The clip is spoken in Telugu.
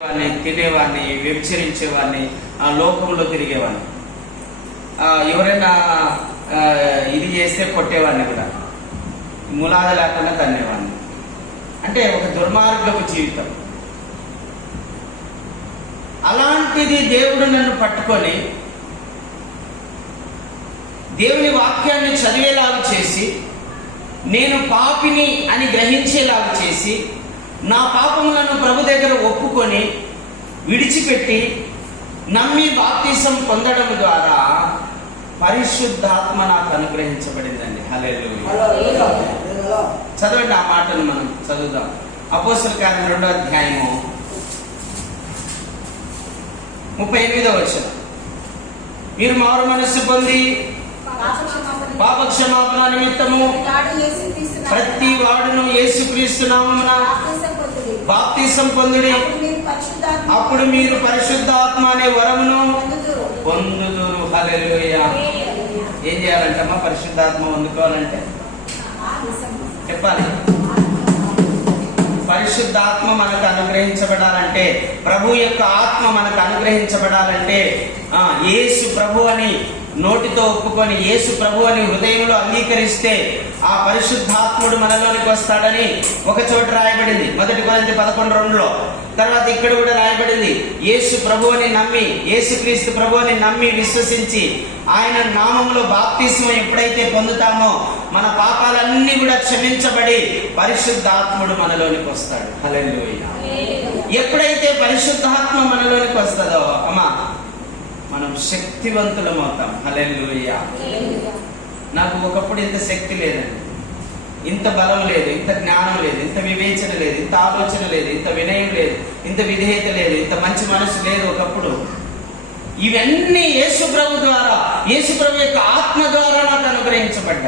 తినేవాడిని, వ్యభిచరించేవాడిని, లోకంలో తిరిగేవాడిని. ఎవరైనా ఇది చేస్తే కొట్టేవాడిని కూడా, ములాద లేకుండా తన్నేవాడిని. అంటే ఒక దుర్మార్గపు జీవితం. అలాంటిది దేవుడు నన్ను పట్టుకొని దేవుని వాక్యాన్ని చదివేలాగా చేసి, నేను పాపిని అని గ్రహించేలాగా చేసి, నా పాపములను ప్రభు దగ్గర ఒప్పుకొని విడిచిపెట్టి నమ్మి బాప్తిసం పొందడం ద్వారా పరిశుద్ధాత్మ నాకు అనుగ్రహించబడిందండి. హల్లెలూయా. చదవండి ఆ మాటను మనం చదువుదాం. అపోస్తల కార్యం 2వ అధ్యాయము 38వ వచనం. మీరు మారు మనస్సు పొంది పాపక్షమాపణ నిమిత్తము ప్రతి వాడును యేసుక్రీస్తు నామమున బాప్తిసం పొందుడి, అప్పుడు మీరు పరిశుద్ధాత్మ అనే వరమును పొందుదురు. హల్లెలూయా. ఏం చేయాలంటమ్మా? పరిశుద్ధాత్మ పొందుకోవాలంటే చెప్పాలి. పరిశుద్ధాత్మ మనకు అనుగ్రహించబడాలంటే, ప్రభు యొక్క ఆత్మ మనకు అనుగ్రహించబడాలంటే యేసు ప్రభు అని నోటితో ఒప్పుకొని యేసు ప్రభు అని హృదయంలో అంగీకరిస్తే ఆ పరిశుద్ధాత్ముడు మనలోనికి వస్తాడని ఒక చోట రాయబడింది, 1 కొరింథీ 11:2లో. తర్వాత ఇక్కడ కూడా రాయబడింది, యేసు ప్రభు అని నమ్మి, యేసుక్రీస్తు ప్రభు అని నమ్మి విశ్వసించి ఆయన నామములో బాప్తిస్మం ఎప్పుడైతే పొందుతామో మన పాపాలన్నీ కూడా క్షమించబడి పరిశుద్ధాత్ముడు మనలోనికి వస్తాడు. హల్లెలూయా. ఎప్పుడైతే పరిశుద్ధాత్మ మనలోనికి వస్తుందో అమ్మా మనం శక్తివంతులం అవుతాం. హల్లెలూయా. నాకు ఒకప్పుడు ఇంత శక్తి లేదండి, ఇంత బలం లేదు, ఇంత జ్ఞానం లేదు, ఇంత వివేచన లేదు, ఇంత ఆలోచన లేదు, ఇంత వినయం లేదు, ఇంత విధేయత లేదు, ఇంత మంచి మనసు లేదు ఒకప్పుడు. ఇవన్నీ యేసు ప్రభు ద్వారా, యేసు ప్రభు యొక్క ఆత్మ ద్వారా నాకు అనుగ్రహించబడ్డాయి.